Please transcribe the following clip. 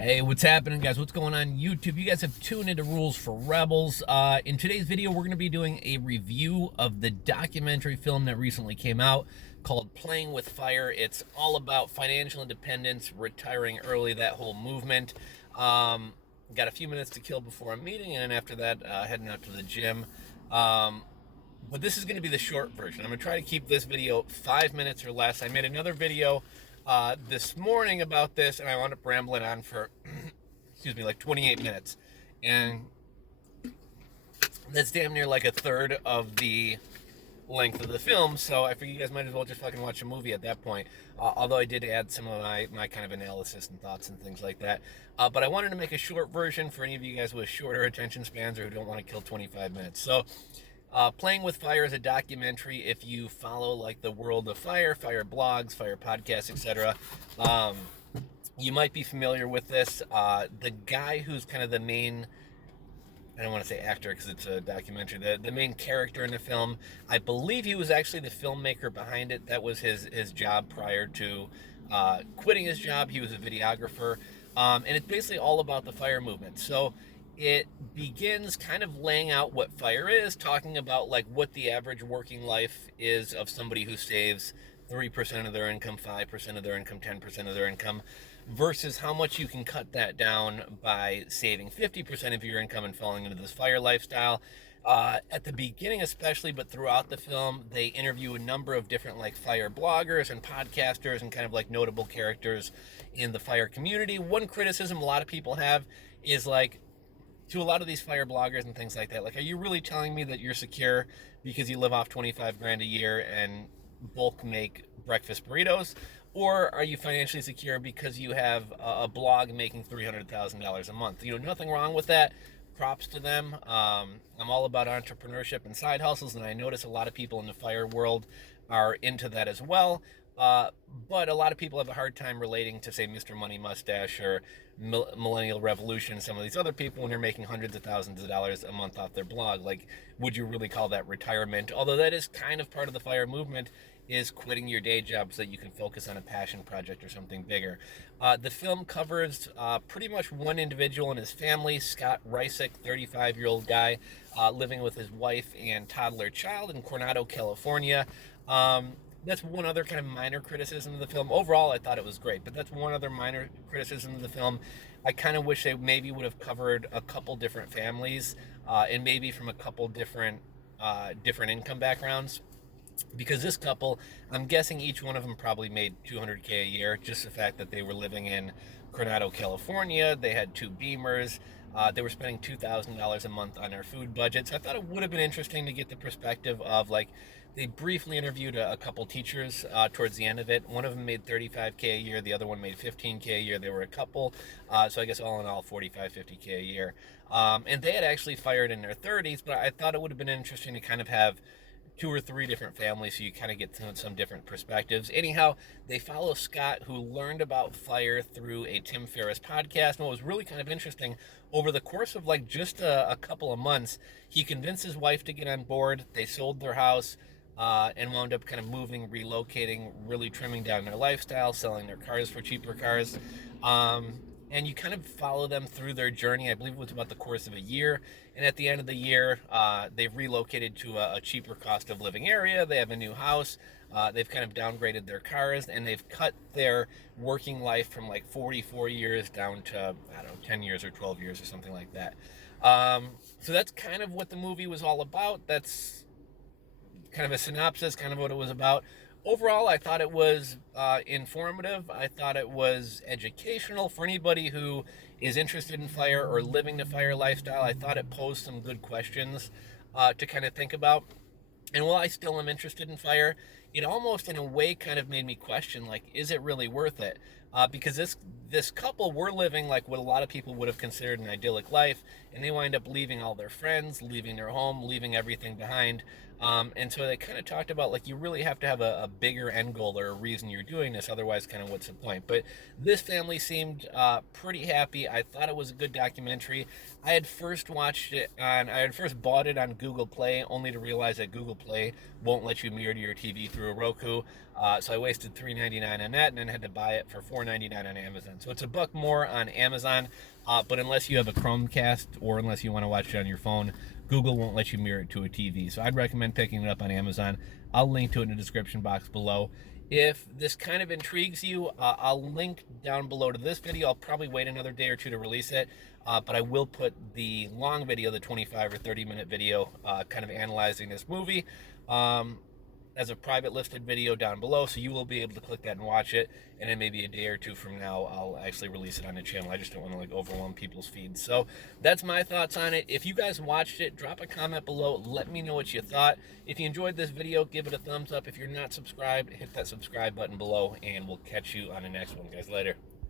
Hey, what's happening, guys? What's going on YouTube? You guys have tuned into Rules for Rebels. In today's video, we're going to be doing a review of the documentary film that recently came out called Playing with Fire. It's all about financial independence, retiring early, that whole movement. Got a few minutes to kill before a meeting, and then after that, heading out to the gym. But this is going to be the short version. I'm going to try to keep this video 5 minutes or less. I made another video this morning about this, and I wound up rambling on for, excuse me, like 28 minutes. And that's damn near like a third of the length of the film, so I figured you guys might as well just fucking watch a movie at that point. Although I did add some of my kind of analysis and thoughts and things like that. But I wanted to make a short version for any of you guys with shorter attention spans or who don't want to kill 25 minutes. So, Playing with Fire is a documentary. If you follow like the world of fire blogs, fire podcasts, etc., you might be familiar with this. The guy who's kind of the main, I don't want to say actor because it's a documentary, the main character in the film, I believe he was actually the filmmaker behind it. That was his job prior to quitting his job. He was a videographer. And it's basically all about the fire movement. So it begins kind of laying out what fire is, talking about like what the average working life is of somebody who saves 3% of their income, 5% of their income, 10% of their income, versus how much you can cut that down by saving 50% of your income and falling into this fire lifestyle. At the beginning especially, but throughout the film, they interview a number of different like fire bloggers and podcasters and kind of like notable characters in the fire community. One criticism a lot of people have is like, to a lot of these fire bloggers and things like that, like, are you really telling me that you're secure because you live off 25 grand a year and bulk make breakfast burritos? Or are you financially secure because you have a blog making $300,000 a month? You know, nothing wrong with that. Props to them. I'm all about entrepreneurship and side hustles, and I notice a lot of people in the fire world are into that as well. But a lot of people have a hard time relating to, say, Mr. Money Mustache or Millennial Revolution, some of these other people, when they're making hundreds of thousands of dollars a month off their blog. Like, would you really call that retirement? Although that is kind of part of the fire movement, is quitting your day job so that you can focus on a passion project or something bigger. The film covers pretty much one individual and his family, Scott Rysick, 35-year-old guy, living with his wife and toddler child in Coronado, California. That's one other kind of minor criticism of the film. Overall, I thought it was great, but that's one other minor criticism of the film. I kind of wish they maybe would have covered a couple different families, and maybe from a couple different income backgrounds. Because this couple, I'm guessing each one of them probably made $200K a year. Just the fact that they were living in Coronado, California, they had two Beamers. They were spending $2,000 a month on their food budget. So I thought it would have been interesting to get the perspective of, like, they briefly interviewed a couple teachers towards the end of it. One of them made $35K a year. The other one made $15K a year. They were a couple. So I guess all in all, $45-50K a year. And they had actually fired in their 30s, but I thought it would have been interesting to kind of have two or three different families so you kind of get some different perspectives. Anyhow, they follow Scott, who learned about fire through a Tim Ferriss podcast. And what was really kind of interesting, over the course of like just a couple of months, he convinced his wife to get on board. They sold their house and wound up kind of moving, relocating, really trimming down their lifestyle, selling their cars for cheaper cars. And you kind of follow them through their journey. I believe it was about the course of a year. And at the end of the year, they've relocated to a cheaper cost of living area. They have a new house. They've kind of downgraded their cars, and they've cut their working life from like 44 years down to, I don't know, 10 years or 12 years or something like that. So that's kind of what the movie was all about. That's kind of a synopsis, kind of what it was about. Overall, I thought it was informative. I thought it was educational for anybody who is interested in fire or living the fire lifestyle. I thought it posed some good questions to kind of think about. And while I still am interested in fire, it almost in a way kind of made me question, like, is it really worth it? Because this couple were living like what a lot of people would have considered an idyllic life, and they wind up leaving all their friends, leaving their home, leaving everything behind. And so they kind of talked about, like, you really have to have a bigger end goal or a reason you're doing this, otherwise kind of what's the point? But this family seemed pretty happy. I thought it was a good documentary. I had first bought it on Google Play, only to realize that Google Play won't let you mirror to your TV through a Roku. So I wasted $3.99 on that, and then had to buy it for $4.99 on Amazon. So it's $1 more on Amazon, but unless you have a Chromecast or unless you want to watch it on your phone, Google won't let you mirror it to a TV. So I'd recommend picking it up on Amazon. I'll link to it in the description box below. If this kind of intrigues you, I'll link down below to this video. I'll probably wait another day or two to release it, but I will put the long video, the 25 or 30-minute video, kind of analyzing this movie, as a private listed video down below, so you will be able to click that and watch it, and then maybe a day or two from now I'll actually release it on the channel. I just don't want to like overwhelm people's feeds. So that's my thoughts on it. If you guys watched it, drop a comment below, let me know what you thought. If you enjoyed this video, give it a thumbs up. If you're not subscribed, hit that subscribe button below, and we'll catch you on the next one, guys. Later.